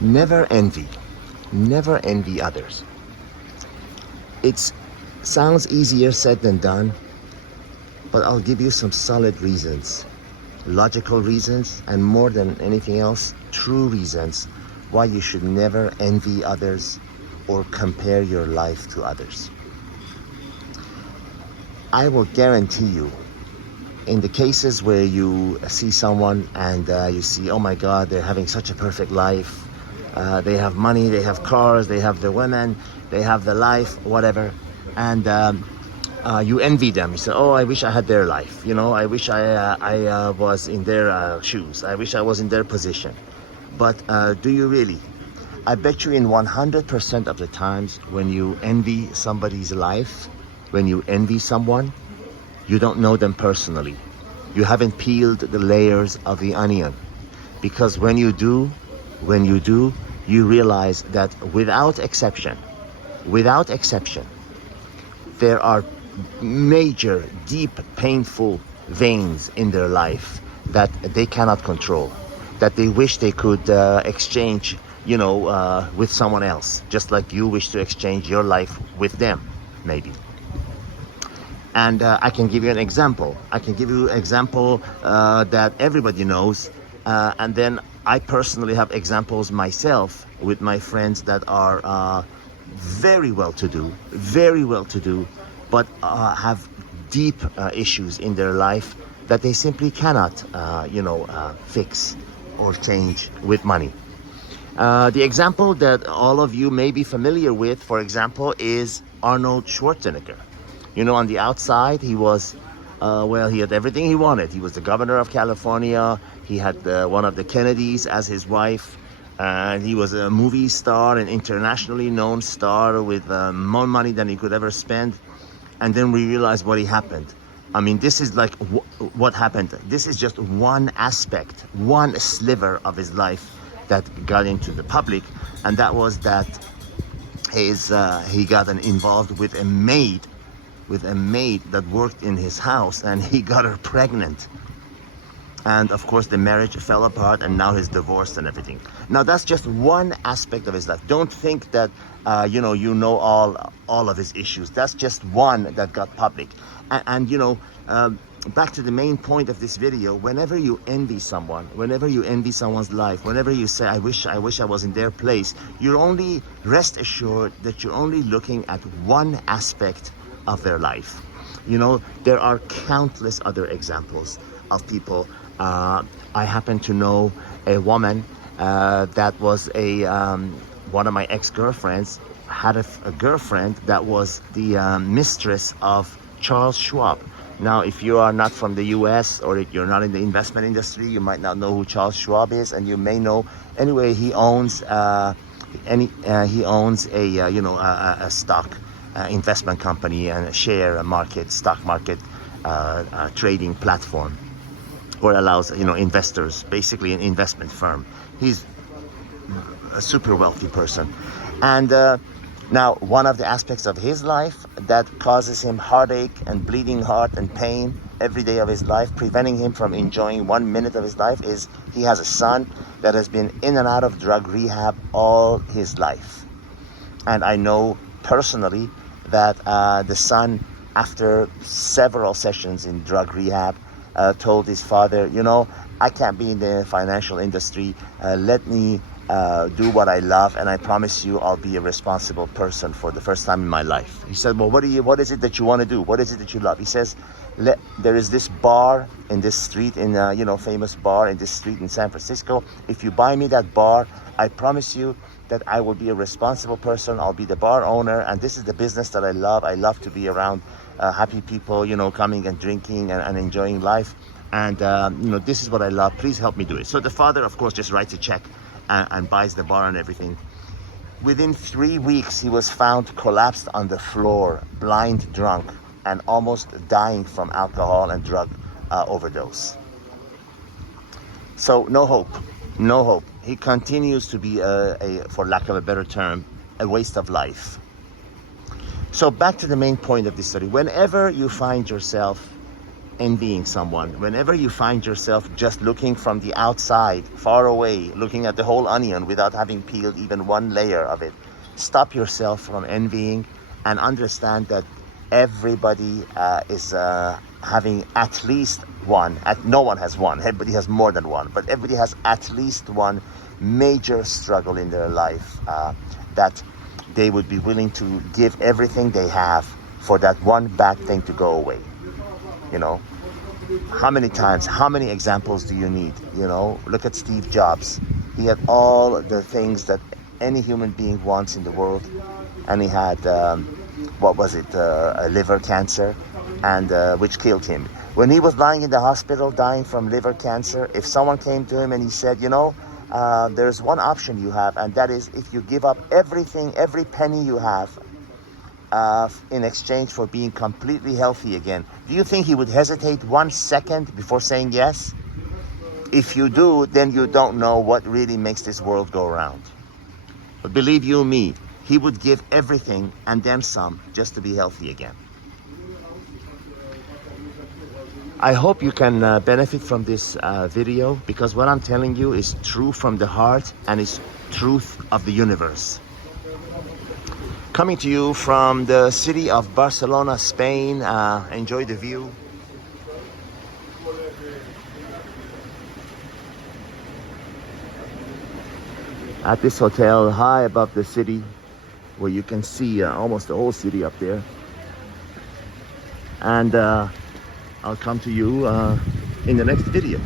Never envy. Never envy others. It sounds easier said than done, but I'll give you some solid reasons, logical reasons, and more than anything else, true reasons why you should never envy others or compare your life to others. I will guarantee you, in the cases where you see someone and you see, oh my God, they're having such a perfect life. They have money, they have cars, they have the women, they have the life, whatever. And you envy them. You say, oh, I wish I had their life. You know, I wish I was in their shoes. I wish I was in their position. But do you really? I bet you in 100% of the times when you envy somebody's life, when you envy someone, you don't know them personally. You haven't peeled the layers of the onion. Because when you do, you realize that without exception, there are major, deep, painful veins in their life that they cannot control, that they wish they could exchange, with someone else, just like you wish to exchange your life with them, maybe. And I can give you an example. I can give you an example that everybody knows. And then I personally have examples myself with my friends that are very well-to-do, but have deep issues in their life that they simply cannot, fix or change with money. The example that all of you may be familiar with, for example, is Arnold Schwarzenegger. On the outside, he was, he had everything he wanted. He was the governor of California. He had one of the Kennedys as his wife. And he was a movie star, an internationally known star with more money than he could ever spend. And then we realized what happened. I mean, this is like what happened. This is just one aspect, one sliver of his life that got into the public. And that was that he got involved with a maid that worked in his house, and he got her pregnant. And of course the marriage fell apart, and now he's divorced and everything. Now that's just one aspect of his life. Don't think that all of his issues. That's just one that got public. And back to the main point of this video, whenever you envy someone, whenever you envy someone's life, whenever you say, I wish I was in their place, rest assured that you're only looking at one aspect of their life. There are countless other examples of people. I happen to know a woman that was one of my ex-girlfriends had a girlfriend that was the mistress of Charles Schwab. Now, if you are not from the US or if you're not in the investment industry, you might not know who Charles Schwab is, and you may know. Anyway, he owns a stock investment company and a stock market trading platform, where it allows investors, basically an investment firm. He's a super wealthy person, and now one of the aspects of his life that causes him heartache and bleeding heart and pain every day of his life, preventing him from enjoying 1 minute of his life, is he has a son that has been in and out of drug rehab all his life. And I know personally that the son, after several sessions in drug rehab, told his father, I can't be in the financial industry. Let me do what I love, and I promise you I'll be a responsible person for the first time in my life. He said, well, what is it that you want to do? What is it that you love? He says, there is this bar in this street, famous bar in this street in San Francisco. If you buy me that bar, I promise you that I will be a responsible person. I'll be the bar owner, and this is the business that I love. I love to be around happy people, coming and drinking and enjoying life. And, this is what I love. Please help me do it. So the father, of course, just writes a check and buys the bar and everything. Within 3 weeks, he was found collapsed on the floor, blind drunk, and almost dying from alcohol and drug overdose. So no hope. He continues to be for lack of a better term, a waste of life. So back to the main point of this study. Whenever you find yourself envying someone, whenever you find yourself just looking from the outside, far away, looking at the whole onion without having peeled even one layer of it, stop yourself from envying and understand that everybody is having at least one. No one has one. Everybody has more than one, but everybody has at least one major struggle in their life that they would be willing to give everything they have for that one bad thing to go away. You know, how many times, how many examples do you need? You know, look at Steve Jobs. He had all the things that any human being wants in the world, and he had what was it, a liver cancer, and which killed him. When he was lying in the hospital dying from liver cancer, if someone came to him and he said, you know, there's one option you have, and that is if you give up everything, every penny you have, in exchange for being completely healthy again, do you think he would hesitate 1 second before saying yes? If you do, then you don't know what really makes this world go round. But believe you me, he would give everything and then some just to be healthy again. I hope you can benefit from this video, because what I'm telling you is true from the heart and is truth of the universe. Coming to you from the city of Barcelona, Spain. Enjoy the view. At this hotel high above the city, where you can see almost the whole city up there. And I'll come to you in the next video.